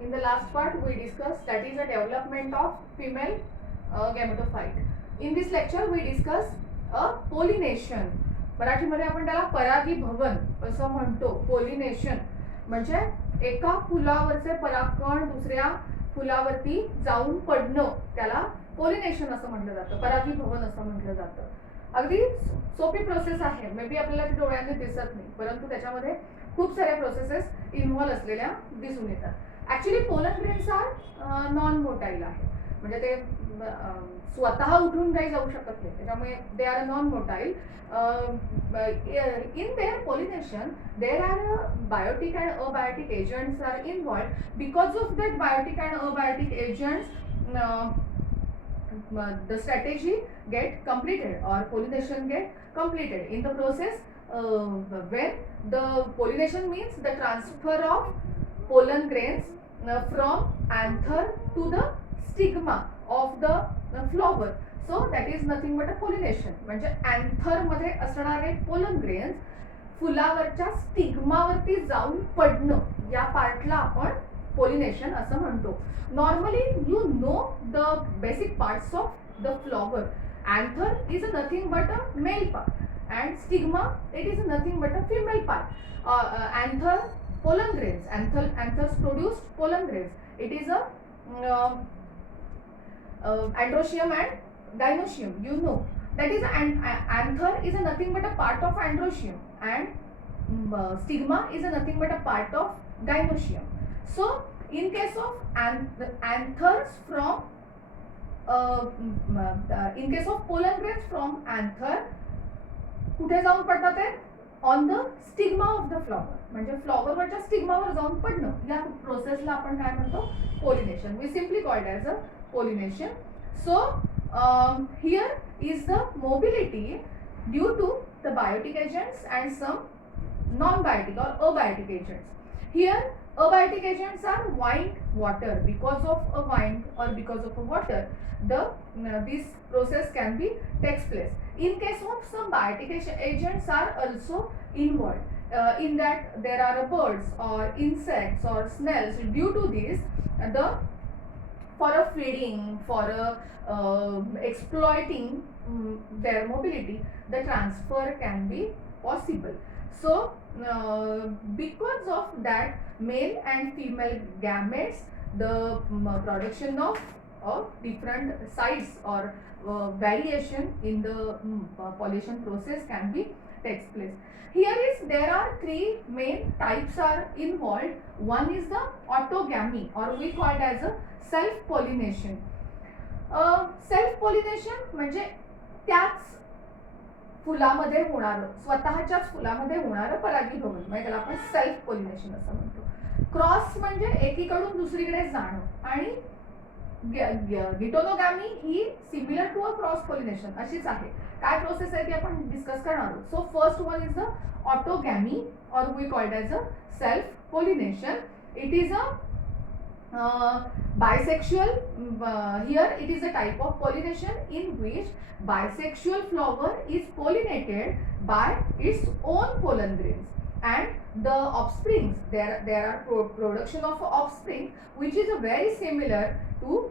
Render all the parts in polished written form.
in the last part we discussed that is the development of female gametophyte. In this lecture we discuss pollination. मराठीमध्ये आपण त्याला परागीभवन असं म्हणतो. Pollination म्हणजे एका फुलावरचे परागकण दुसऱ्या फुलावरती जाऊन पडणं त्याला पोलिनेशन असं म्हटलं जातं, परागीभवन असं म्हटलं जातं. अगदी सोपी प्रोसेस आहे, मे बी आपल्याला ती डोळ्यांनी दिसत नाही, परंतु त्याच्यामध्ये खूप साऱ्या प्रोसेसेस इन्व्हॉल्व असलेल्या दिसून येतात. Actually pollen grains are non motile आहे, म्हणजे ते स्वतः उठून काही जाऊ शकत नाही, त्याच्यामुळे they are non motile. in their pollination there are biotic and abiotic agents are involved. Because of that biotic and abiotic agents, the strategy get completed or pollination get completed. In the process, when the pollination means the transfer of pollen grains from anther to the stigma of the flower. So that is nothing but a pollination. म्हणजे anther मध्ये असणारे pollen grains फुलावरच्या स्टिग्मावरती जाऊन पडणं, या पार्टला आपण pollination असं म्हणतो. Normally you know the basic parts of the flower. Anther is nothing but a male part and stigma it is nothing but a female part. Anther pollen grains, anthers produced pollen grains. It is a androecium and gynoecium. You know that is anther is a nothing but a part of androecium and stigma is a nothing but a part of gynoecium. So in case of anthers from in case of pollen grains from anther कुठे जाऊन पडतात ते on the stigma of the flower, म्हणजे फ्लॉवरवरच्या स्टिग्मावर जाऊन पडणं, या प्रोसेसला आपण काय म्हणतो, pollination. We simply called as a pollination. So here is the mobility due to the biotic agents and some non biotic और abiotic agents. Here abiotic agents are wind water. Because of a wind or because of a water, this process can be takes place. In case of some biotic agents are also involved. In that there are birds or insects or snails. Due to this, for a feeding, for exploiting their mobility, the transfer can be possible. So because of that, male and female gametes, the production of different size or variation in the pollination process can be takes place. Here is there are three main types are involved. One is the autogamy, or we call it as a self pollination. Self pollination म्हणजे त्याच फुलामध्ये होणारं, स्वतःच्याच फुलामध्ये होणारं परागीभवन, म्हणजे त्याला आपण self pollination असं म्हणतो. क्रॉस म्हणजे एकीकडून दुसरीकडे जाणं, आणि गिटोनोगॅमी ही similar to a cross pollination अशीच आहे. काय प्रोसेस आहे ती आपण डिस्कस करणार आहोत. So first one is the autogamy और we called as a self pollination. It is a bisexual. Here it is a type of pollination in which bisexual flower is pollinated by its own pollen grains and the offsprings. There are production of offspring which is a very similar to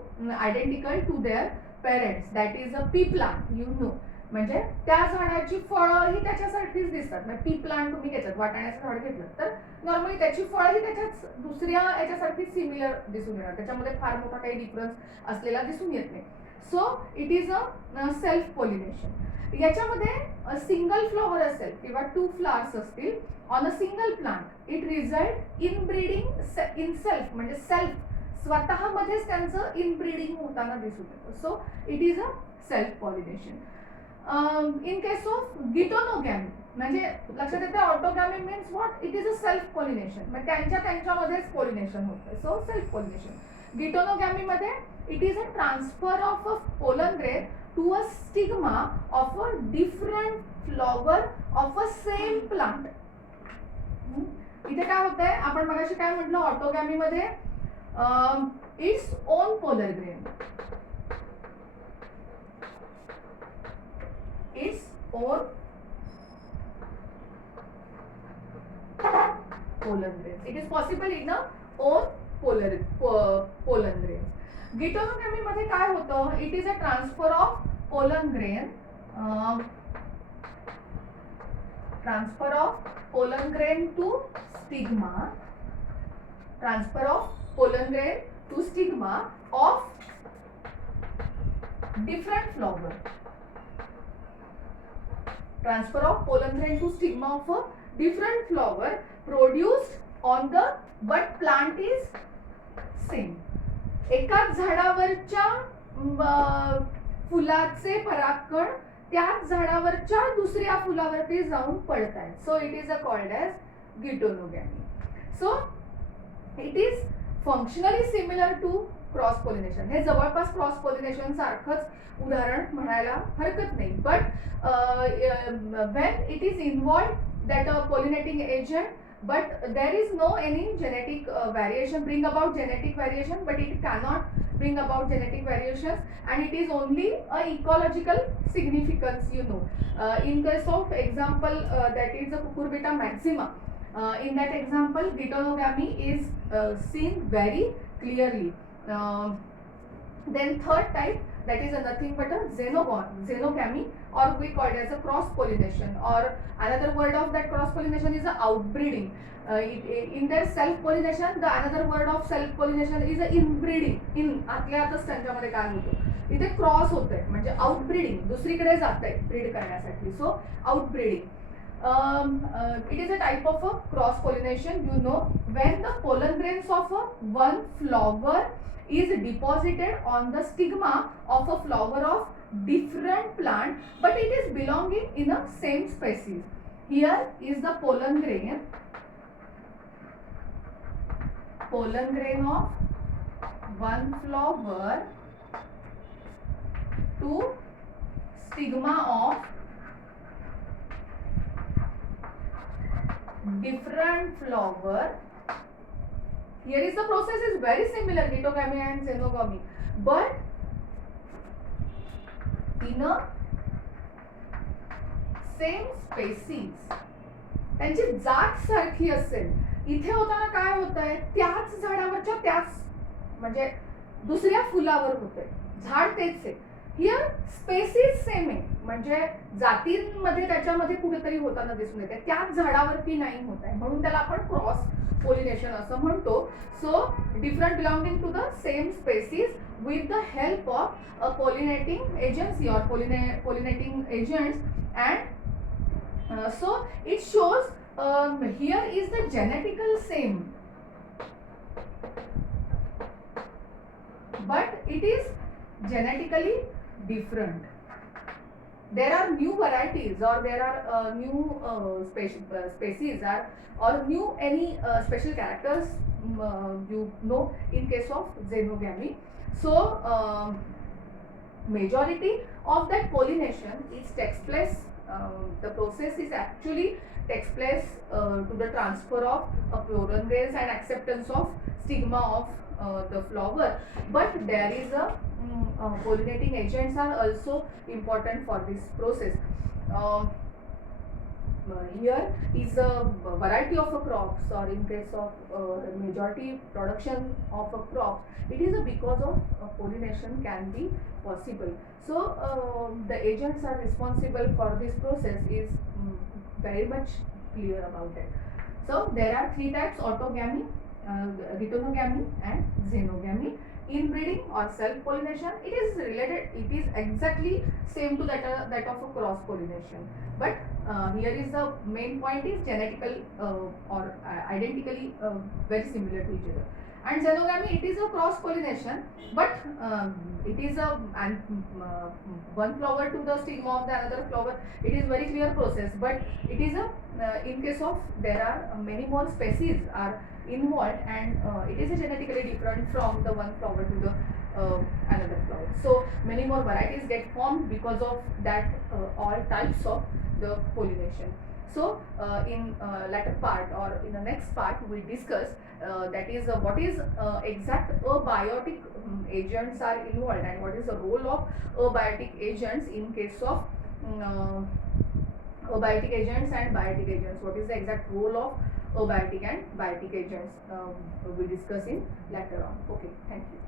identical to their parents. That is a pea plant. You know, म्हणजे त्या झाडाची फळं ही त्याच्यासारखीच दिसतात. म्हणजे P plant तुम्ही घेतलं, वाटाण्याचं झाड घेतलं तर नॉर्मली त्याची फळं ही त्याच्याच दुसऱ्या याच्यासारखी सिमिलर दिसून येणार, त्याच्यामध्ये फार मोठा काही डिफरन्स असलेला दिसून येत नाही. So it is a self pollination. याच्यामध्ये सिंगल फ्लॉवर असेल किंवा 2 फ्लावर्स असतील on a single plant, it result in breeding in self, म्हणजे सेल्फ स्वतःमध्येच त्यांचं इनब्रीडिंग होताना दिसून येतं. So it is a self pollination. In case of geitonogamy, म्हणजे लक्षात येतं autogamy means what, it is a self pollination, म्हणजे त्यांच्यामध्येच पॉलिनेशन होतं. So self pollination. गिटोनोगॅमीमध्ये it is a transfer of a pollen grain to a stigma of a different flower of a same plant. इथे काय होतंय, आपण मगाशी काय म्हटलं, ऑटोगॅमीमध्ये it's own pollen grain, its own pollen grains. It is possible in a own pollen grains. गिटोनोगॅमी मध्ये काय होतं? It is a transfer of pollen grain, transfer of pollen grain to stigma, transfer of pollen grain to stigma of different flower, transfer of pollen grain to stigma of a different flower produced on the but plant is same. एकाच झाडावरच्या फुलाचे परागकण त्याच झाडावरच्या दुसऱ्या फुलावरती जाऊन पडत आहेत. So it is a called as geitonogamy. So it is functionally similar to cross pollination. हे जवळपास क्रॉस पॉलिनेशन सारखंच उदाहरण म्हणायला हरकत नाही. But when it is involved that a pollinating agent, but there is no any genetic variation, bring about genetic variation, but it cannot bring about genetic variations, and it is only a ecological significance, you know. In case of example, that is the cucurbita maxima, in that example gitonogamy is seen very clearly. Then third type, that is nothing but a xenogamy, or we call it as a cross pollination, or another word of that cross pollination is a outbreeding. In their self pollination, the another word of self pollination is a inbreeding. in आतल्या आतच त्यांच्यामध्ये काय होतं, इथे cross होतंय म्हणजे outbreeding, दुसरीकडे जातंय ब्रीड करण्यासाठी. सो outbreeding. It is a type of a cross pollination, you know, when the pollen grains of one flower is deposited on the stigma of a flower of different plant, but it is belonging in a same species. Here is the pollen grain of one flower to stigma of different flower. Here is the process is very similar, गिटोगॅमी and xenogamy, but in a same species. त्यांची जात सारखी असेल. इथे होताना काय होतंय, त्याच झाडावरच्या त्याच म्हणजे दुसऱ्या फुलावर होतंय, झाड तेच आहे. हिअर स्पेसिस सेम आहे, म्हणजे जातींमध्ये त्याच्यामध्ये कुठेतरी होताना दिसून येते, त्याच झाडावरती नाही होत आहे, म्हणून त्याला आपण क्रॉस pollination असं म्हणतो. So different belonging to the same species with the help of a pollinating agency or pollinating agents. And so it shows here is the genetical same, but it is genetically different. There are new varieties, or there are new species, or new any special characters, you know, in case of xenogamy. So majority of that pollination is takes place, the process is actually takes place to the transfer of pollen grains and acceptance of stigma of the flower. But there is a pollinating agents are also important for this process. Here is a variety of crops, or in case of majority production of a crop, it is because of pollination can be possible. So the agents are responsible for this process is very much clear about it. So there are three types: autogamy, gitonogamy and xenogamy. Inbreeding or self pollination, it is related, it is exactly same to that of a cross pollination, but here is the main point is genetical or identically very similar to each other. And xenogamy, it is a cross pollination, but it is a one flower to the stigma of the another flower. It is very clear process, but it is a in case of there are many more species are involved, and it is genetically different from the one flower to the another flower. So many more varieties get formed because of that all types of the pollination. So in latter part or in the next part we discuss that is what is exact abiotic agents are involved, and what is the role of abiotic agents in case of abiotic agents and biotic agents. What is the exact role of abiotic and biotic agents? We discuss in later on. Okay, thank you.